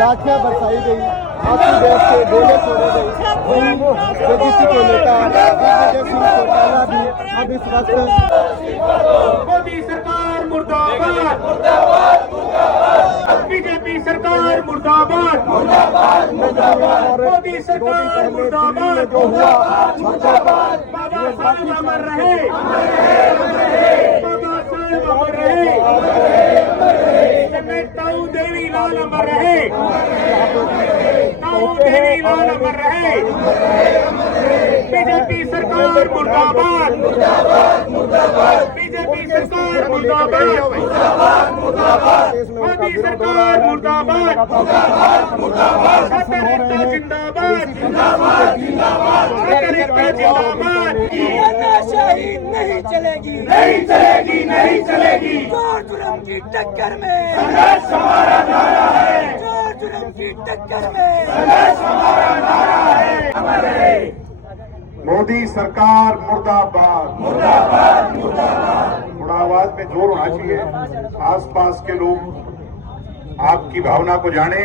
लाठियां बरसाई गई, आंसू गैस के गोले छोड़े गई। वहीं जेडीसी के नेता दिग्विजय सिंह चौटाला भी अब इस वक्त मोदी सरकार मुर्दाबाद, बीजेपी सरकार मुर्दाबाद, मोदी सरकार मुर्दाबाद, जो हुआ बाबा साहेब अमर रहे, बाबा साहेब अमर रहे, ताऊ देवी लाल अमर रहे, ताऊ देवी लाल अमर रहे। बीजेपी सरकार मुर्दाबाद, बीजेपी सरकार मुर्दाबाद, मोदी सरकार मुर्दाबाद, छात्र एकता जिंदाबाद, छात्र एकता जिंदाबाद। तानाशाही नहीं चलेगी, नहीं चलेगी, नहीं चलेगी। जोर जुर्म की टक्कर में संघर्ष हमारा नारा है, जोर जुर्म की टक्कर में संघर्ष हमारा नारा है। अमर रहे मोदी सरकार मुर्दाबाद, मुर्दाबाद, मुर्दाबाद। थोड़ा आवाज में जोर होना चाहिए, आसपास के लोग आपकी भावना को जाने।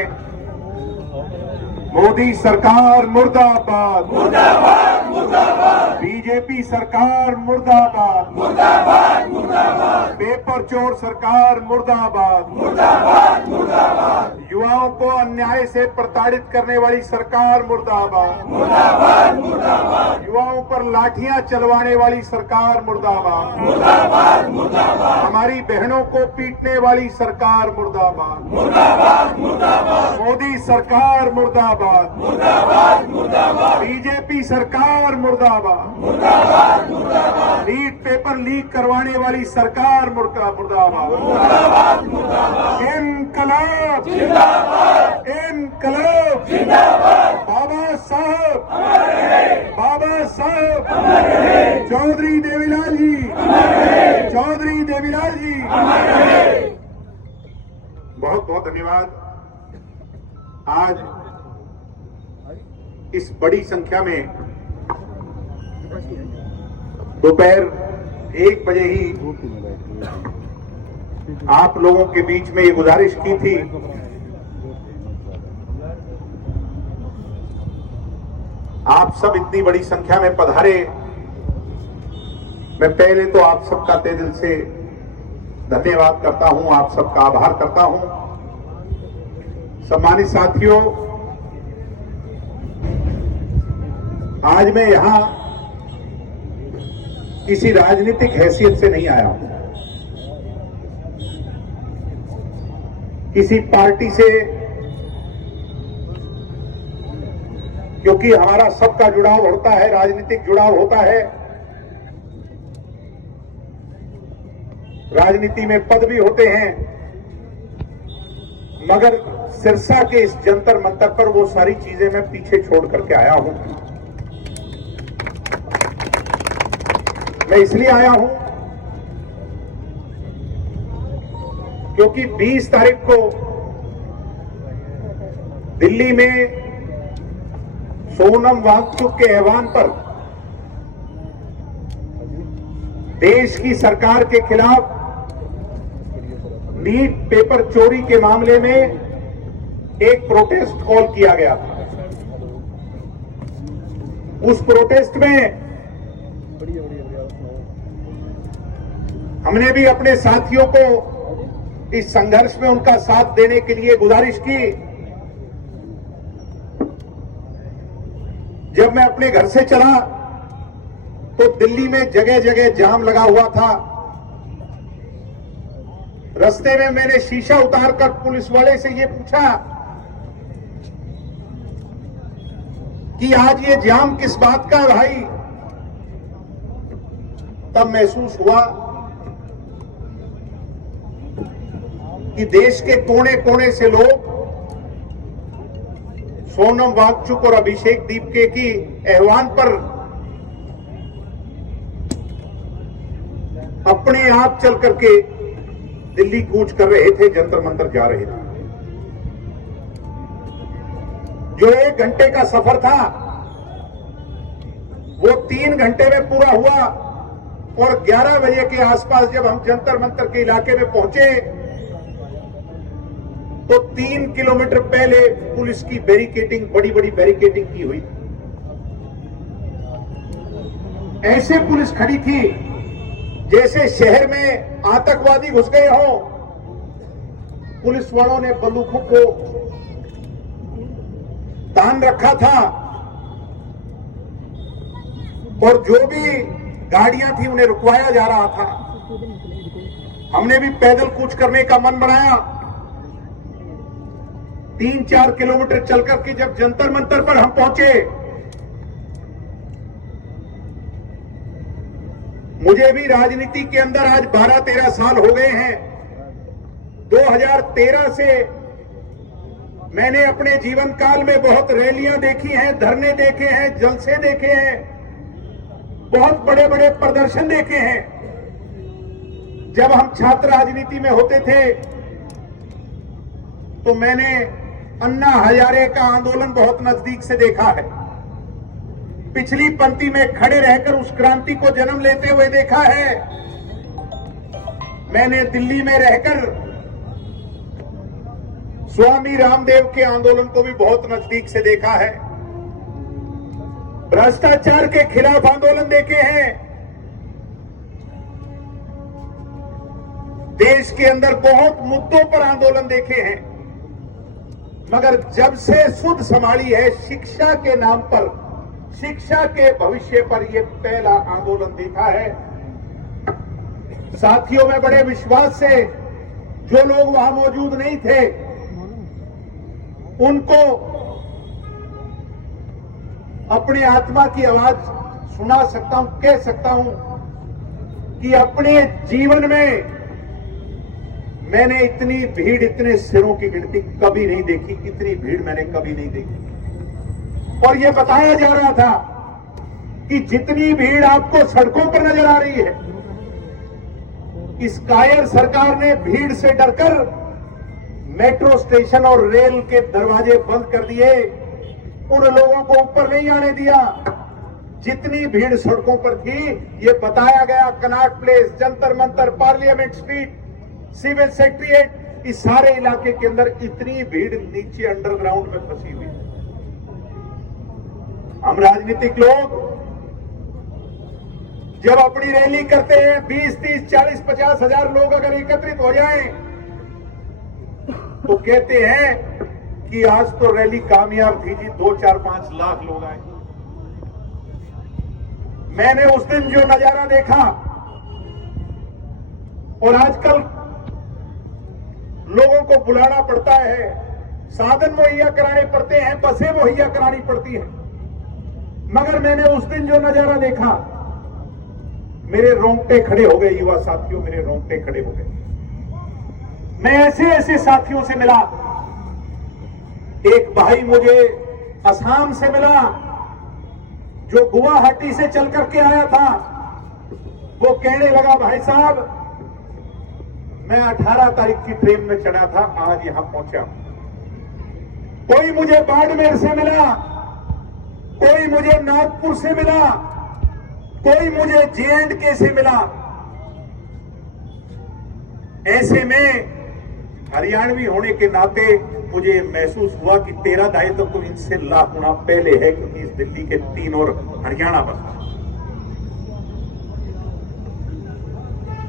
मोदी सरकार मुर्दाबाद, मुर्दाबाद, मुर्दाबाद, बीजेपी सरकार मुर्दाबाद, मुर्दाबाद, मुर्दाबाद, पेपर चोर सरकार मुर्दाबाद, मुर्दाबाद, मुर्दाबाद, युवाओं को अन्याय से प्रताड़ित करने वाली सरकार मुर्दाबाद, मुर्दाबाद, मुर्दाबाद, युवाओं पर लाठियां चलवाने वाली सरकार मुर्दाबाद, मुर्दाबाद, मुर्दाबाद, हमारी बहनों को पीटने वाली सरकार मुर्दाबाद, मुर्दाबाद, मुर्दाबाद, मोदी सरकार मुर्दाबाद, मुर्दाबाद, मुर्दाबाद, बीजेपी सरकार मुर्दाबाद, मुर्दाबाद, मुर्दाबाद, लीक पेपर लीक करवाने वाली सरकार मुर्दाबाद, मुर्दाबाद, मुर्दाबाद, इनकलाब जिंदाबाद, इनकलाब जिंदाबाद, बाबा साहब, अमर रहे, बाबा साहब, अमर रहे, चौधरी देवीलाल जी, अमर रहे, चौधरी देवीलाल जी, अमर रहे। बहुत बहुत धन्यवाद। आज इस बड़ी संख्या में दोपहर 1 बजे ही आप लोगों के बीच में ये गुजारिश की थी आप सब इतनी बड़ी संख्या में पधारे। मैं पहले तो आप सबका तहे दिल से धन्यवाद करता हूं, आप सबका आभार करता हूं। सम्मानित साथियों, आज मैं यहां किसी राजनीतिक हैसियत से नहीं आया हूं, किसी पार्टी से, क्योंकि हमारा सबका जुड़ाव होता है, राजनीतिक जुड़ाव होता है। राजनीति में पद भी होते हैं, मगर सिरसा के इस जंतर मंतर पर वो सारी चीजें मैं पीछे छोड़ करके आया हूं। मैं इसलिए आया हूं क्योंकि 20 तारीख को दिल्ली में सोनम वांगचुक के ऐवान पर देश की सरकार के खिलाफ लीक पेपर चोरी के मामले में एक प्रोटेस्ट कॉल किया गया था। उस प्रोटेस्ट में हमने भी अपने साथियों को इस संघर्ष में उनका साथ देने के लिए गुजारिश की। जब मैं अपने घर से चला तो दिल्ली में जगह जगह जाम लगा हुआ था। रास्ते में मैंने शीशा उतारकर पुलिस वाले से ये पूछा कि आज ये जाम किस बात का है भाई। तब महसूस हुआ कि देश के कोने कोने से लोग सोनम वांगचुक और अभिषेक दीपके की ऐवान पर अपने आप चल करके दिल्ली कूच कर रहे थे, जंतर मंतर जा रहे थे। जो 1 घंटे का सफर था वो 3 घंटे में पूरा हुआ और 11 बजे के आसपास जब हम जंतर मंतर के इलाके में पहुंचे तो 3 किलोमीटर पहले पुलिस की बैरिकेडिंग, बड़ी बड़ी बैरिकेडिंग की हुई। ऐसे पुलिस खड़ी थी जैसे शहर में आतंकवादी घुस गए हों। पुलिस वालों ने बंदूकों को तान रखा था और जो भी गाड़ियां थी उन्हें रुकवाया जा रहा था। हमने भी पैदल कूच करने का मन बनाया। 3-4 किलोमीटर चल करके जब जंतर मंतर पर हम पहुंचे, मुझे भी राजनीति के अंदर आज 12-13 साल हो गए हैं। 2013 से मैंने अपने जीवन काल में बहुत रैलियां देखी हैं, धरने देखे हैं, जलसे देखे हैं, बहुत बड़े बड़े प्रदर्शन देखे हैं। जब हम छात्र राजनीति में होते थे तो मैंने अन्ना हजारे का आंदोलन बहुत नजदीक से देखा है। पिछली पंक्ति में खड़े रहकर उस क्रांति को जन्म लेते हुए देखा है। मैंने दिल्ली में रहकर स्वामी रामदेव के आंदोलन को भी बहुत नजदीक से देखा है। भ्रष्टाचार के खिलाफ आंदोलन देखे हैं। देश के अंदर बहुत मुद्दों पर आंदोलन देखे हैं, मगर जब से सुध संभाली है शिक्षा के नाम पर, शिक्षा के भविष्य पर, यह पहला आंदोलन देखा है। साथियों, में बड़े विश्वास से जो लोग वहां मौजूद नहीं थे उनको अपने आत्मा की आवाज सुना सकता हूं, कह सकता हूं कि अपने जीवन में मैंने इतनी भीड़, इतने सिरों की गिनती कभी नहीं देखी। इतनी भीड़ मैंने कभी नहीं देखी। और यह बताया जा रहा था कि जितनी भीड़ आपको सड़कों पर नजर आ रही है, इस कायर सरकार ने भीड़ से डरकर मेट्रो स्टेशन और रेल के दरवाजे बंद कर दिए। उन लोगों को ऊपर नहीं आने दिया। जितनी भीड़ सड़कों पर थी, ये बताया गया, Connaught Place, Jantar Mantar, Parliament Street, Civil Secretariat, इस सारे इलाके के अंदर इतनी भीड़ नीचे अंडरग्राउंड में फंसी हुई। हम राजनीतिक लोग जब अपनी रैली करते हैं, 20, 30, 40, 50 हजार लोग अगर एकत्रित हो जाएं, तो कहते हैं कि आज तो रैली कामयाब थी जी, 2, 4, 5 लाख लोग आए। मैंने उस दिन जो नजारा देखा, और आजकल लोगों को बुलाना पड़ता है, साधन मुहैया कराने पड़ते हैं, बसें मुहैया करानी पड़ती हैं, मगर मैंने उस दिन जो नजारा देखा, मेरे रोंगटे खड़े हो गए। युवा साथियों, मेरे रोंगटे खड़े हो गए। मैं ऐसे ऐसे साथियों से मिला। एक भाई मुझे असम से मिला जो गुवाहाटी से चल करके आया था। वो कहने लगा, भाई साहब, मैं 18 तारीख की ट्रेन में चढ़ा था, आज यहां पहुंचा। कोई मुझे बाड़मेर से मिला, कोई मुझे नागपुर से मिला, कोई मुझे J&K से मिला। ऐसे में हरियाणवी होने के नाते मुझे महसूस हुआ कि तेरा दायित्व तो इनसे लाख गुना पहले है, क्योंकि इस दिल्ली के 3 और हरियाणा बसा।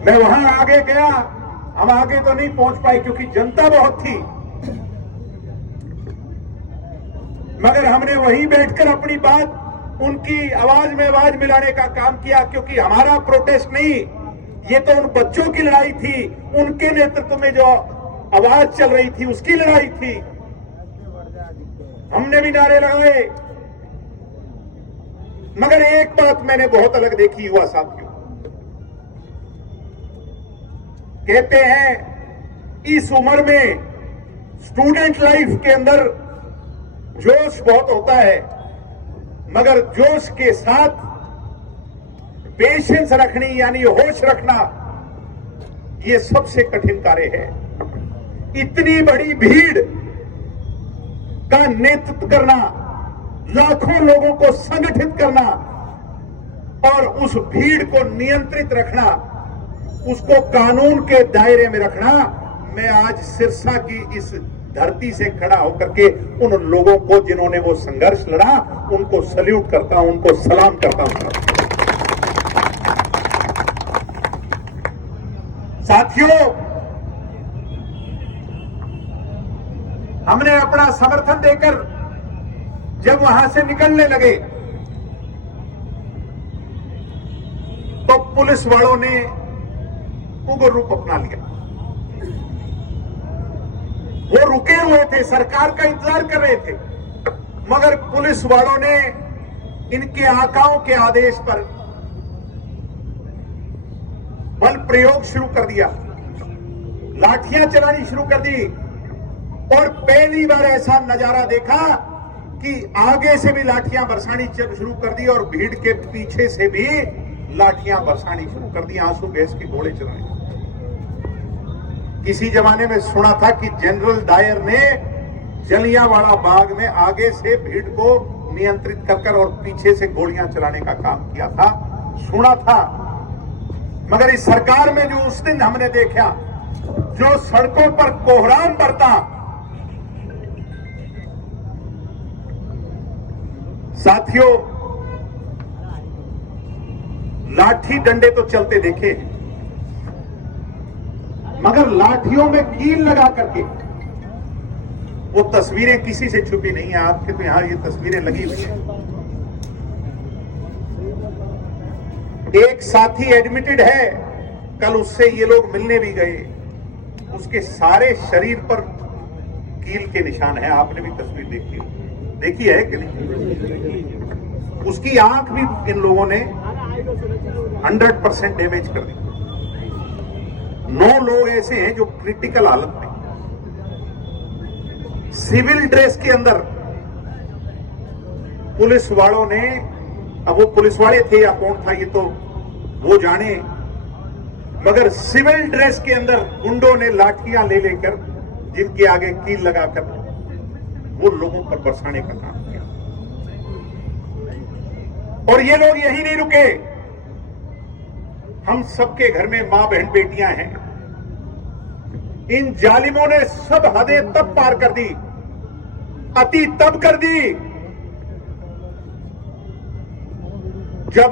मैं वहां आगे गया। हम आगे तो नहीं पहुंच पाए क्योंकि जनता बहुत थी, मगर हमने वहीं बैठकर अपनी बात, उनकी आवाज में आवाज मिलाने का काम किया। क्योंकि हमारा प्रोटेस्ट नहीं, ये तो उन बच्चों की लड़ाई थी, उनके नेतृत्व में जो आवाज चल रही थी उसकी लड़ाई थी। हमने भी नारे लगाए, मगर एक बात मैंने बहुत अलग देखी युवा साथियों। कहते हैं इस उम्र में स्टूडेंट लाइफ के अंदर जोश बहुत होता है, मगर जोश के साथ पेशेंस रखनी, यानी होश रखना, यह सबसे कठिन कार्य है। इतनी बड़ी भीड़ का नेतृत्व करना, लाखों लोगों को संगठित करना और उस भीड़ को नियंत्रित रखना, उसको कानून के दायरे में रखना, मैं आज सिरसा की इस धरती से खड़ा होकर के उन लोगों को जिन्होंने वो संघर्ष लड़ा, उनको सल्यूट करता हूं, उनको सलाम करता हूं। साथियों, हमने अपना समर्थन देकर जब वहां से निकलने लगे तो पुलिस वालों ने उग्र रूप अपना लिया। वो रुके हुए थे, सरकार का इंतजार कर रहे थे, मगर पुलिस वालों ने इनके आकाओं के आदेश पर बल प्रयोग शुरू कर दिया, लाठियां चलानी शुरू कर दी। और पहली बार ऐसा नजारा देखा कि आगे से भी लाठियां बरसानी शुरू कर दी और भीड़ के पीछे से भी लाठियां बरसानी शुरू कर दी, आंसू गैस के गोले चलाए। किसी जमाने में सुना था कि जनरल डायर ने जलियांवाला बाग में आगे से भीड़ को नियंत्रित कर और पीछे से गोलियां चलाने का काम किया था, सुना था। मगर इस सरकार में जो उस दिन हमने देखा, जो सड़कों पर कोहराम बरता, साथियों, लाठी डंडे तो चलते देखे, मगर लाठियों में कील लगा करके वो तस्वीरें किसी से छुपी नहीं है। आपके तो यहां ये तस्वीरें लगी हुई हैं। एक साथी एडमिटेड है, कल उससे ये लोग मिलने भी गए, उसके सारे शरीर पर कील के निशान है। आपने भी तस्वीर देखी है कि नहीं? उसकी आंख भी इन लोगों ने 100% डैमेज कर दी। 9 लोग ऐसे हैं जो क्रिटिकल हालत में, सिविल ड्रेस के अंदर पुलिस वालों ने, अब वो पुलिस वाले थे या कौन था ये तो वो जाने, मगर सिविल ड्रेस के अंदर गुंडों ने लाठियां ले लेकर, जिनके आगे कील लगाकर वो लोगों पर बरसाने का काम किया। और ये लोग यही नहीं रुके, हम सबके घर में मां बहन बेटियां हैं। इन जालिमों ने सब हदें तब पार कर दी, अति तब कर दी, जब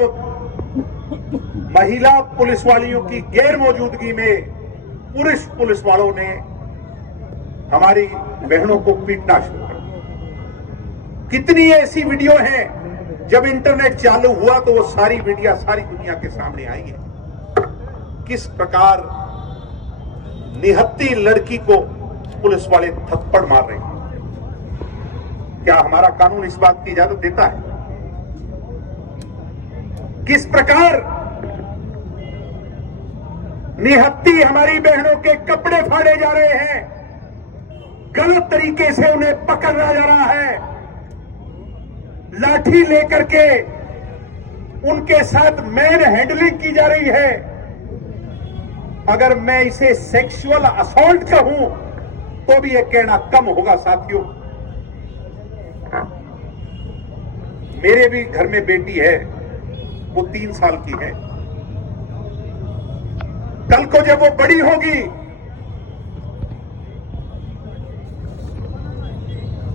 महिला पुलिस वालियों की गैर मौजूदगी में पुरुष पुलिस वालों ने हमारी बहनों को पीटना शुरू कर दिया। कितनी ऐसी वीडियो हैं, जब इंटरनेट चालू हुआ तो वो सारी वीडियो सारी दुनिया के सामने आई है। किस प्रकार निहत्ती लड़की को पुलिस वाले थप्पड़ मार रहे हैं। क्या हमारा कानून इस बात की इजाजत देता है? किस प्रकार निहत्ती हमारी बहनों के कपड़े फाड़े जा रहे हैं, गलत तरीके से उन्हें पकड़ा जा रहा है, लाठी लेकर के उनके साथ मैन हैंडलिंग की जा रही है। अगर मैं इसे सेक्सुअल असॉल्ट कहूं तो भी यह कहना कम होगा। साथियों, मेरे भी घर में बेटी है, वो 3 साल की है। कल को जब वो बड़ी होगी,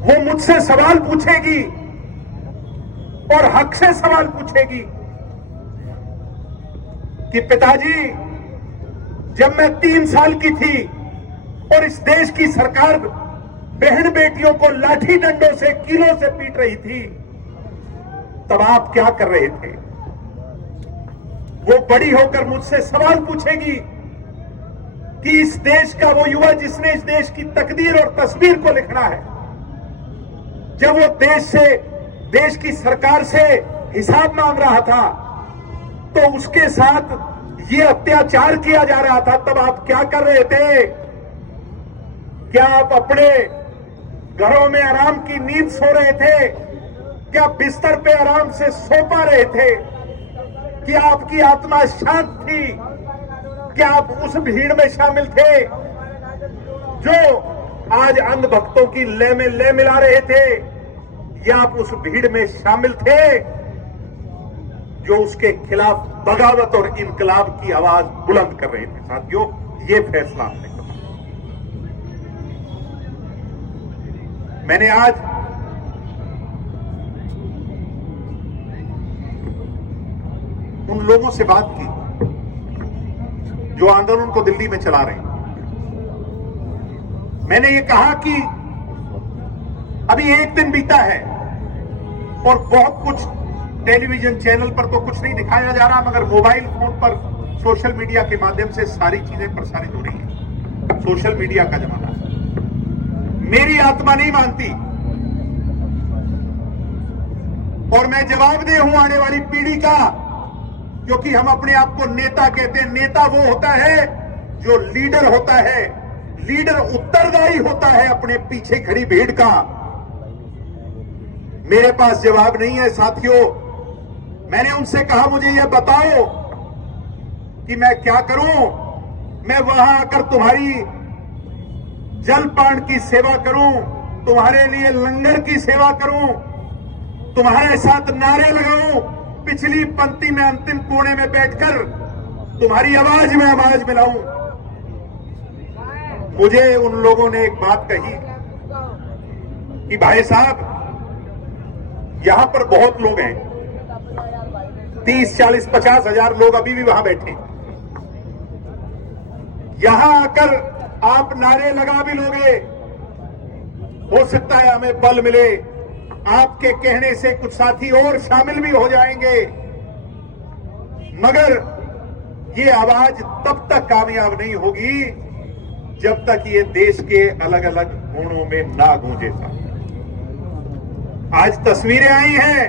वो मुझसे सवाल पूछेगी और हक से सवाल पूछेगी कि पिताजी, जब मैं 3 साल की थी और इस देश की सरकार बहन बेटियों को लाठी डंडों से, कीलों से पीट रही थी, तब आप क्या कर रहे थे? वो बड़ी होकर मुझसे सवाल पूछेगी कि इस देश का वो युवा जिसने इस देश की तकदीर और तस्वीर को लिखना है, जब वो देश की सरकार से हिसाब मांग रहा था, तो उसके साथ ये अत्याचार किया जा रहा था, तब आप क्या कर रहे थे? क्या आप अपने घरों में आराम की नींद सो रहे थे? क्या बिस्तर पे आराम से सो पा रहे थे? क्या आपकी आत्मा शांत थी? क्या आप उस भीड़ में शामिल थे जो आज अंध भक्तों की लय में लय मिला रहे थे, या आप उस भीड़ में शामिल थे जो उसके खिलाफ बगावत और इनकलाब की आवाज बुलंद कर रहे थे? साथियों, ये फैसला हमने मैंने आज उन लोगों से बात की जो आंदोलन को दिल्ली में चला रहे हैं। मैंने ये कहा कि अभी एक दिन बीता है और बहुत कुछ टेलीविजन चैनल पर तो कुछ नहीं दिखाया जा रहा, मगर मोबाइल फोन पर सोशल मीडिया के माध्यम से सारी चीजें प्रसारित हो रही हैं। सोशल मीडिया का जमाना है। मेरी आत्मा नहीं मानती और मैं जवाबदेह हूं आने वाली पीढ़ी का, क्योंकि हम अपने आप को नेता कहते हैं। नेता वो होता है जो लीडर होता है। लीडर उत्तरदायी होता है अपने पीछे खड़ी भीड़ का। मेरे पास जवाब नहीं है साथियों। मैंने उनसे कहा मुझे यह बताओ कि मैं क्या करूं। मैं वहां आकर तुम्हारी जलपान की सेवा करूं, तुम्हारे लिए लंगर की सेवा करूं, तुम्हारे साथ नारे लगाऊं, पिछली पंक्ति में अंतिम कोने में बैठकर तुम्हारी आवाज में आवाज मिलाऊं। मुझे उन लोगों ने एक बात कही कि भाई साहब यहां पर बहुत लोग हैं, 30, 40, 50 हजार लोग अभी भी वहां बैठे। यहां आकर आप नारे लगा भी लोगे, हो सकता है हमें बल मिले, आपके कहने से कुछ साथी और शामिल भी हो जाएंगे, मगर ये आवाज तब तक कामयाब नहीं होगी जब तक ये देश के अलग अलग कोणों में ना गूंजे। आज तस्वीरें आई हैं,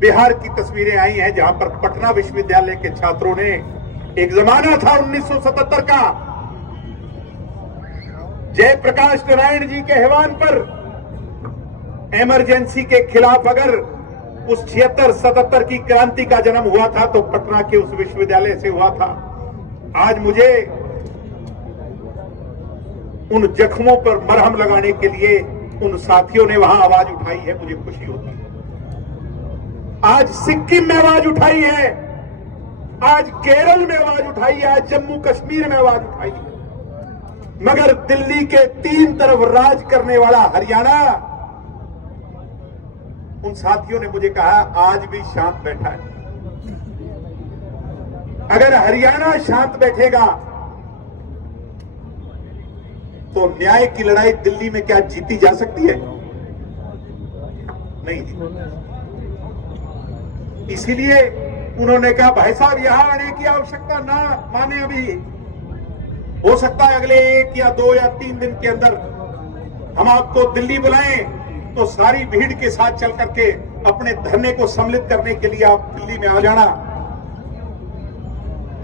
बिहार की तस्वीरें आई हैं, जहां पर पटना विश्वविद्यालय के छात्रों ने, एक जमाना था 1977 का, जयप्रकाश नारायण जी के ऐवान पर इमरजेंसी के खिलाफ अगर उस 76-77 की क्रांति का जन्म हुआ था तो पटना के उस विश्वविद्यालय से हुआ था। आज मुझे उन जख्मों पर मरहम लगाने के लिए उन साथियों ने वहां आवाज उठाई है, मुझे खुशी होती है। आज सिक्किम में आवाज उठाई है, आज केरल में आवाज उठाई है, आज जम्मू कश्मीर में आवाज उठाई है, मगर दिल्ली के 3 तरफ राज करने वाला हरियाणा, उन साथियों ने मुझे कहा आज भी शांत बैठा है। अगर हरियाणा शांत बैठेगा तो न्याय की लड़ाई दिल्ली में क्या जीती जा सकती है? नहीं जीती। इसीलिए उन्होंने कहा भाई साहब यहां आने की आवश्यकता ना माने, अभी हो सकता है अगले 1 या 2 या 3 दिन के अंदर हम आपको दिल्ली बुलाएं तो सारी भीड़ के साथ चल करके अपने धरने को सम्मिलित करने के लिए आप दिल्ली में आ जाना।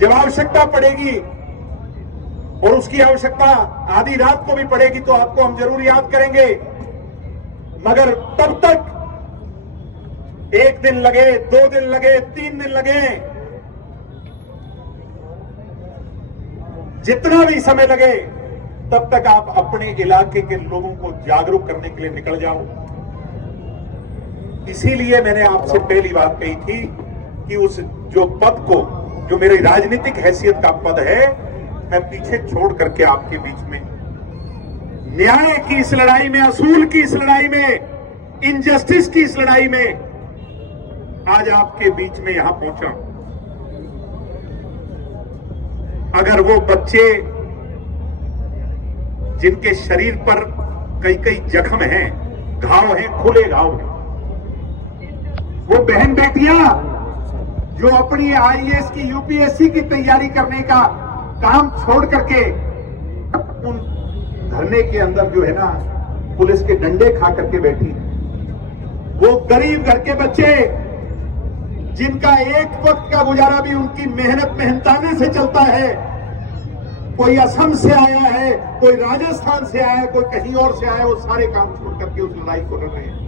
जब आवश्यकता पड़ेगी और उसकी आवश्यकता आधी रात को भी पड़ेगी तो आपको हम जरूर याद करेंगे, मगर तब तक 1 दिन लगे, 2 दिन लगे, 3 दिन लगे, जितना भी समय लगे तब तक आप अपने इलाके के लोगों को जागरूक करने के लिए निकल जाओ। इसीलिए मैंने आपसे पहली बात कही थी कि उस जो पद को, जो मेरी राजनीतिक हैसियत का पद है, मैं पीछे छोड़ करके आपके बीच में न्याय की इस लड़ाई में, असूल की इस लड़ाई में, इनजस्टिस की इस लड़ाई में आज आपके बीच में यहां पहुंचा। अगर वो बच्चे जिनके शरीर पर कई कई जख्म हैं, घाव हैं, खुले घाव हैं, वो बहन बेटियां जो अपनी आईएएस की, यूपीएससी की तैयारी करने का काम छोड़ करके उन धरने के अंदर जो है ना पुलिस के डंडे खा करके बैठी, वो गरीब घर के बच्चे जिनका एक वक्त का गुजारा भी उनकी मेहनताने से चलता है, कोई असम से आया है, कोई राजस्थान से आया है, कोई कहीं और से आया है, वो सारे काम छोड़ करके उस लड़ाई को लड़ रहे हैं।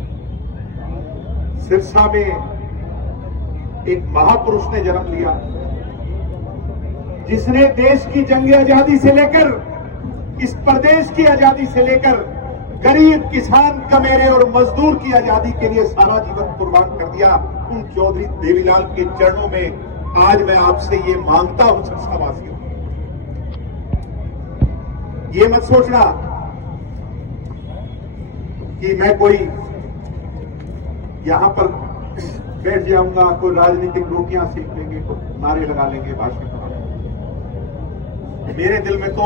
सिरसा में एक महापुरुष ने जन्म लिया जिसने देश की जंग आजादी से लेकर, इस प्रदेश की आजादी से लेकर गरीब, किसान, कमेरे और मजदूर की आजादी के लिए सारा जीवन कुर्बान कर दिया। उन चौधरी देवीलाल के चरणों में आज मैं आपसे ये मांगता हूं सिरसावासियों, ये मत सोचना कि मैं कोई यहां पर बैठ जाऊंगा, कोई राजनीतिक रोटियां सीख लेंगे, नारे लगा लेंगे, भाषण करेंगे। मेरे दिल में तो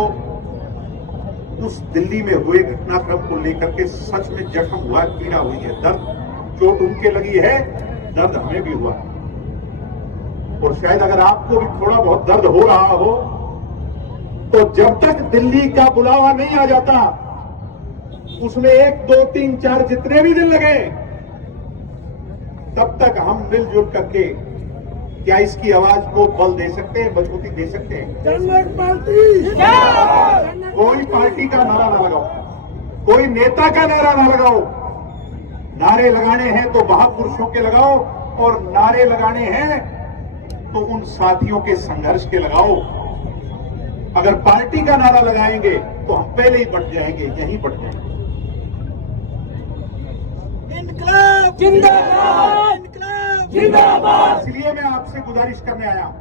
उस दिल्ली में हुए घटनाक्रम को लेकर के सच में जख्म हुआ, पीड़ा हुई है, दर्द, चोट उनके लगी है, दर्द हमें भी हुआ। और शायद अगर आपको भी थोड़ा बहुत दर्द हो रहा हो, तो जब तक दिल्ली का बुलावा नहीं आ जाता, उसमें 1, 2, 3, 4 जितने भी दिन लगे, तब तक हम मिलजुल करके क्या इसकी आवाज को बल दे सकते हैं, मजबूती दे सकते हैं। कोई पार्टी का नारा ना लगाओ, कोई नेता का नारा ना लगाओ। नारे लगाने हैं तो महापुरुषों के लगाओ, और नारे लगाने हैं तो उन साथियों के संघर्ष के लगाओ। अगर पार्टी का नारा लगाएंगे तो हम पहले ही बढ़ जाएंगे, यहीं बढ़ जाएंगे। इनकलाब जिंदाबाद, इनकलाब जिंदाबाद। इसलिए मैं आपसे गुजारिश करने आया हूं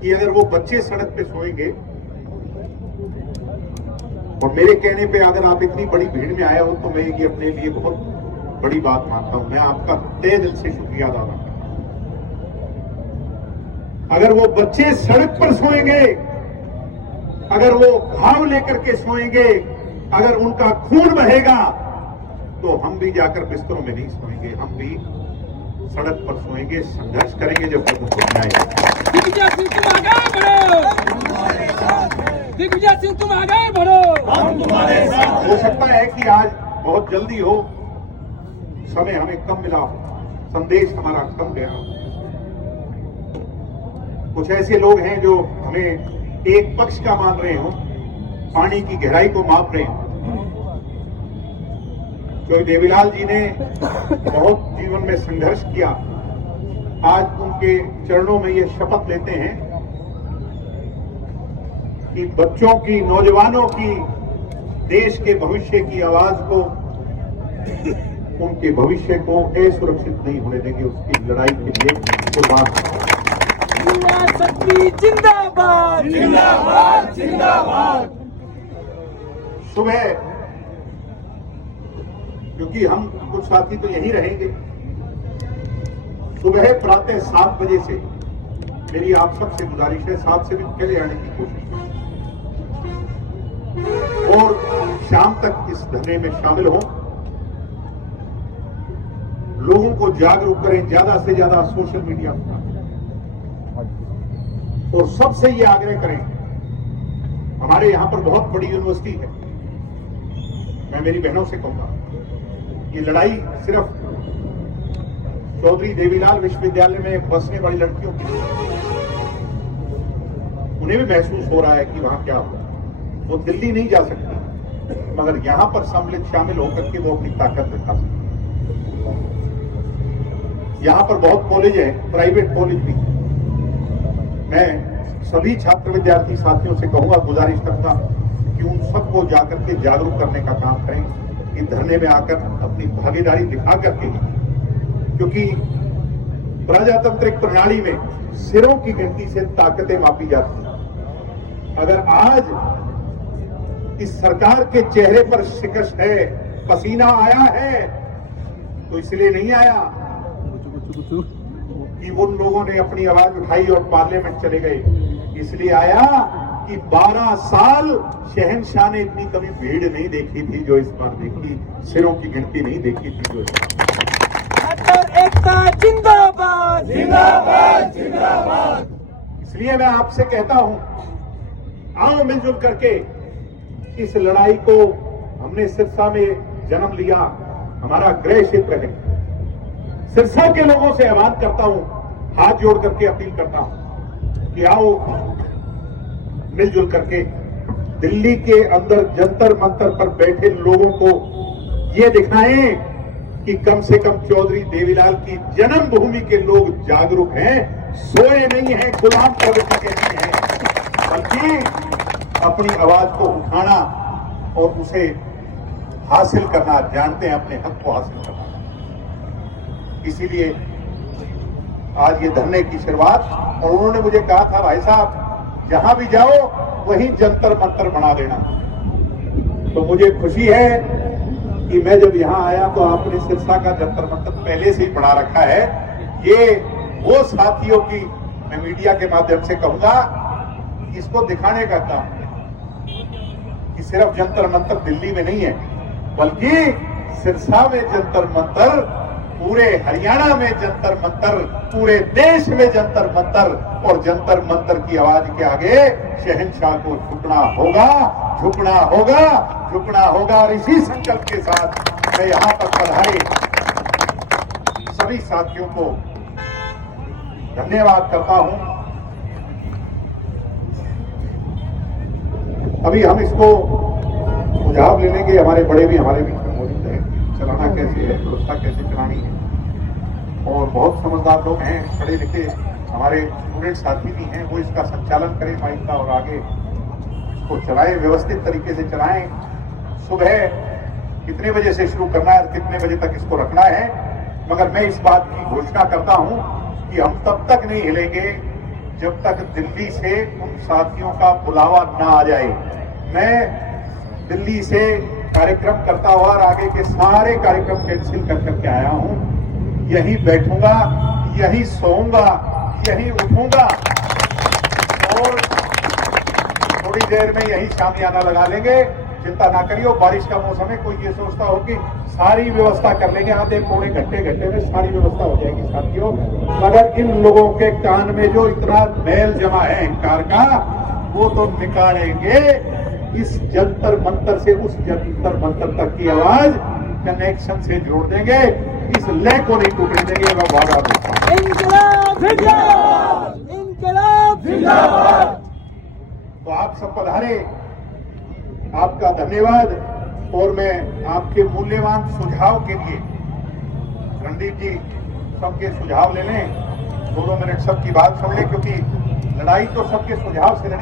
कि अगर वो बच्चे सड़क पे सोएंगे, और मेरे कहने पे अगर आप इतनी बड़ी भीड़ में आए हो, तो मैं ये अपने लिए बहुत बड़ी बात मानता हूं। मैं आपका तहे दिल से शुक्रिया अदा करता हूं। अगर वो बच्चे सड़क पर सोएंगे, अगर वो घाव लेकर के सोएंगे, अगर उनका खून बहेगा, तो हम भी जाकर बिस्तरों में नहीं सोएंगे, हम भी सड़क पर सोएंगे, संघर्ष करेंगे जब तक उनको न्याय। दिग्विजय सिंह तुम आगे बढ़ो, दिग्विजय सिंह तुम आगे बढ़ो, हम तुम्हारे साथ। हो सकता है कि आज बहुत जल्दी हो, समय हमें कम मिला हो, संदेश हमारा कम गया हो। कुछ ऐसे लोग हैं जो हमें एक पक्ष का मान रहे हो, पानी की गहराई को माप रहे हो। जो देवीलाल जी ने बहुत जीवन में संघर्ष किया, आज उनके चरणों में ये शपथ लेते हैं कि बच्चों की, नौजवानों की, देश के भविष्य की आवाज को, उनके भविष्य को असुरक्षित नहीं होने देंगे। उसकी लड़ाई के लिए कुर्बान। युवा शक्ति जिंदाबाद, जिंदाबाद, जिंदाबाद। सुबह, क्योंकि हम कुछ साथी तो यहीं रहेंगे, सुबह प्रातः 7 बजे से मेरी आप सबसे गुजारिश है, 7 से भी पहले आने की कोशिश करें और शाम तक इस धरने में शामिल हों। लोगों को जागरूक करें, ज्यादा से ज्यादा सोशल मीडिया पर, और सबसे ये आग्रह करें, हमारे यहां पर बहुत बड़ी यूनिवर्सिटी है, मैं मेरी बहनों से कहूंगा, ये लड़ाई सिर्फ चौधरी देवीलाल विश्वविद्यालय में बसने वाली लड़कियों की नहीं, उन्हें भी महसूस हो रहा है कि वहां क्या हुआ। वो दिल्ली नहीं जा सकती, मगर यहां पर सम्मिलित शामिल होकर के वो अपनी ताकत दिखा सकते। यहां पर बहुत कॉलेज है, प्राइवेट कॉलेज भी। मैं सभी छात्र विद्यार्थी साथियों से कहूंगा, गुजारिश करता कि उन सबको जाकर के जागरूक करने का काम करें, कि धरने में आकर अपनी भागीदारी दिखा करके, क्योंकि प्रजातांत्रिक प्रणाली में सिरों की गिनती से ताकतें मापी जाती हैं। अगर आज इस सरकार के चेहरे पर शिकस्त है, पसीना आया है, तो इसलिए नहीं आया कि उन लोगों ने अपनी आवाज उठाई और पार्लियामेंट चले गए, इसलिए आया कि 12 साल शहंशाह ने इतनी कभी भीड़ नहीं देखी थी जो इस बार देखी, सिरों की गिनती नहीं देखी थी जो इस बार। एकता जिंदाबाद, जिंदाबाद, जिंदाबाद। इसलिए मैं आपसे कहता हूं, आओ मिलजुल करके इस लड़ाई को, हमने सिरसा में जन्म लिया, हमारा गृह क्षेत्र है, सिरसा के लोगों से आह्वान करता हूं, हाथ जोड़ करके अपील करता हूं कि आओ मिलजुल करके दिल्ली के अंदर जंतर मंतर पर बैठे लोगों को ये दिखाएं कि कम से कम चौधरी देवीलाल की जन्मभूमि के लोग जागरूक हैं, सोए नहीं हैं, गुलाम प्रवृत्ति के नहीं हैं, बल्कि अपनी आवाज को उठाना और उसे हासिल करना जानते हैं, अपने हक को हासिल करना। इसीलिए आज ये धरने की शुरुआत, और उन्होंने मुझे कहा था, भाई साहब जहां भी जाओ वहीं जंतर मंतर बना देना। तो मुझे खुशी है कि मैं जब यहाँ आया तो आपने सिरसा का जंतर मंतर पहले से ही बना रखा है। ये वो साथियों की मैं मीडिया के माध्यम से कहूंगा कि इसको दिखाने का काम है कि सिर्फ जंतर मंतर दिल्ली में नहीं है, बल्कि सिरसा में जंतर मंतर, पूरे हरियाणा में जंतर मंतर, पूरे देश में जंतर मंतर, और जंतर मंतर की आवाज के आगे शहंशाह को झुकना होगा, झुकना होगा, झुकना होगा। और इसी संकल्प के साथ मैं यहां पर पधारे सभी साथियों को धन्यवाद करता हूं। अभी हम इसको सुझाव ले लेंगे, हमारे बड़े भी हमारे बीच में मौजूद हैं, चलाना कैसे है, व्यवस्था कैसे चलानी है, और बहुत समझदार लोग हैं, पढ़े लिखे हमारे स्टूडेंट साथी भी हैं, वो इसका संचालन करें माइक का और आगे इसको चलाएं, व्यवस्थित तरीके से चलाएं। सुबह कितने बजे से शुरू करना है, कितने बजे तक इसको रखना है, मगर मैं इस बात की घोषणा करता हूं कि हम तब तक नहीं हिलेंगे जब तक दिल्ली से उन साथियों का बुलावा ना आ जाए। मैं दिल्ली से कार्यक्रम करता हुआ और आगे के सारे कार्यक्रम कैंसिल कर करके आया हूं। यहीं बैठूंगा, यहीं सोऊंगा, यहीं उठूंगा, और थोड़ी देर में यहीं शामियाना लगा लेंगे। चिंता ना करियो, बारिश का मौसम है, कोई ये सोचता हो कि सारी व्यवस्था कर लेंगे, आधे पौने घंटे में सारी व्यवस्था हो जाएगी साथियों। मगर इन लोगों के कान में जो इतना मैल जमा है अहंकार का, वो तो निकालेंगे। इस जंतर मंतर से उस जंतर मंतर तक की आवाज कनेक्शन से जोड़ देंगे, इस लय को नहीं टूटने देंगे। मैं वादा देता हूं। इंकलाब जिंदाबाद, इंकलाब जिंदाबाद। तो आप सब पधारे, आपका धन्यवाद। और मैं आपके मूल्यवान सुझाव के लिए, रणदीप जी सबके सुझाव ले लें, 2 मिनट सबकी बात सुन लें, क्योंकि लड़ाई तो सबके सुझाव से लड़ी